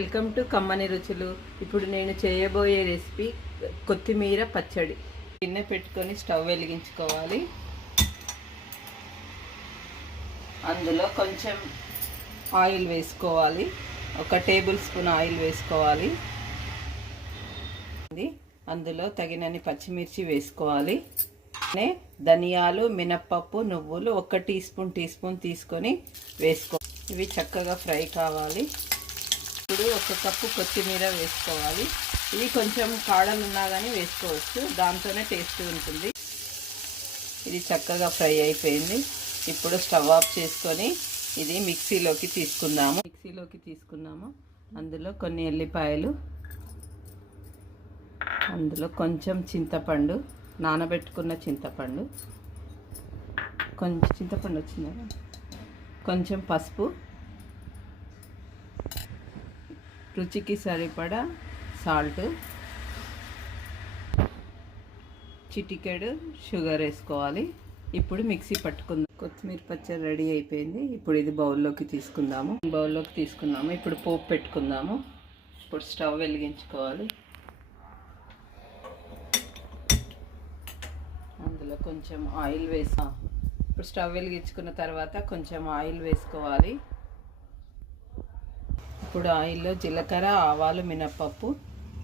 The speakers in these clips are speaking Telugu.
వెల్కమ్ టు కమ్మని రుచులు. ఇప్పుడు నేను చేయబోయే రెసిపీ కొత్తిమీర పచ్చడి. గిన్నె పెట్టుకొని స్టవ్ వెలిగించుకోవాలి. అందులో కొంచెం ఆయిల్ వేసుకోవాలి. 1 టేబుల్ స్పూన్ ఆయిల్ వేసుకోవాలి. అందులో తగినన్ని పచ్చిమిర్చి వేసుకోవాలి. ధనియాలు, మినప్పప్పు, నువ్వులు 1 టీ స్పూన్ తీసుకొని వేసుకోవాలి. ఇవి చక్కగా ఫ్రై కావాలి. ఇప్పుడు 1 కప్పు కొత్తిమీర వేసుకోవాలి. ఇవి కొంచెం కాడలు ఉన్నా కానీ వేసుకోవచ్చు, దాంతోనే టేస్ట్ ఉంటుంది. ఇది చక్కగా ఫ్రై అయిపోయింది. ఇప్పుడు స్టవ్ ఆఫ్ చేసుకొని ఇది మిక్సీలోకి తీసుకుందాము. అందులో కొన్ని ఎల్లిపాయలు, అందులో కొంచెం చింతపండు, నానబెట్టుకున్న చింతపండు, వచ్చిందా, కొంచెం పసుపు, రుచికి సరిపడా సాల్ట్, చిటికెడు షుగర్ వేసుకోవాలి. ఇప్పుడు మిక్సీ పట్టుకుందాం. కొత్తిమీర పచ్చడి రెడీ అయిపోయింది. ఇప్పుడు ఇది బౌల్లోకి తీసుకుందాము. ఇప్పుడు పోపు పెట్టుకుందాము. ఇప్పుడు స్టవ్ వెలిగించుకోవాలి. అందులో కొంచెం ఆయిల్ ఇప్పుడు స్టవ్ వెలిగించుకున్న తర్వాత కొంచెం ఆయిల్ వేసుకోవాలి. ఇప్పుడు ఆయిల్లో జీలకర్ర, ఆవాలు, మినప్పప్పు,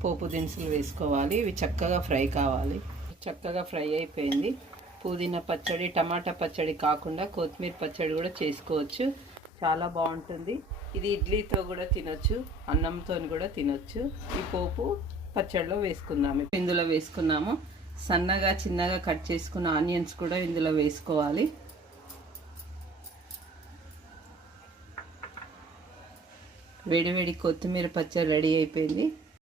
పోపు దినుసులు వేసుకోవాలి. ఇవి చక్కగా ఫ్రై కావాలి. చక్కగా ఫ్రై అయిపోయింది. పుదీనా పచ్చడి, టమాటా పచ్చడి కాకుండా కొత్తిమీర పచ్చడి కూడా చేసుకోవచ్చు. చాలా బాగుంటుంది. ఇది ఇడ్లీతో కూడా తినొచ్చు, అన్నంతో కూడా తినొచ్చు. ఈ పోపు పచ్చడిలో ఇందులో వేసుకున్నాము. సన్నగా చిన్నగా కట్ చేసుకున్న ఆనియన్స్ కూడా ఇందులో వేసుకోవాలి. వేడివేడి కొత్తిమీర పచ్చడి రెడీ అయిపోయింది.